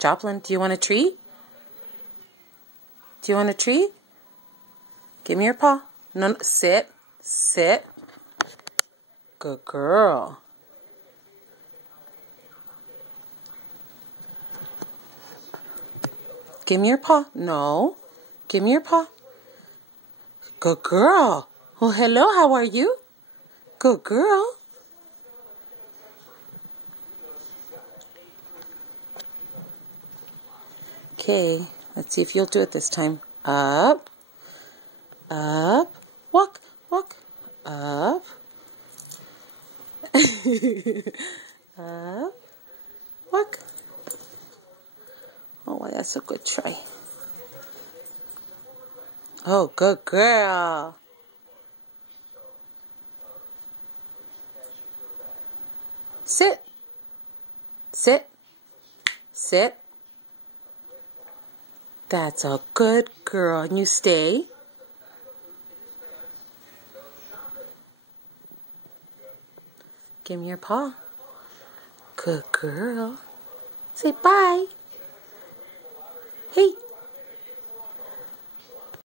Joplin, do you want a treat? Do you want a treat? Give me your paw. No, sit. Sit. Good girl. Give me your paw. No. Give me your paw. Good girl. Oh, hello. How are you? Good girl. Okay. Let's see if you'll do it this time. Up. Up. Walk. Walk. Up. Up. Walk. Oh, well, that's a good try. Oh, good girl. Sit. Sit. Sit. That's a good girl. And you stay. Give me your paw. Good girl. Say bye. Hey.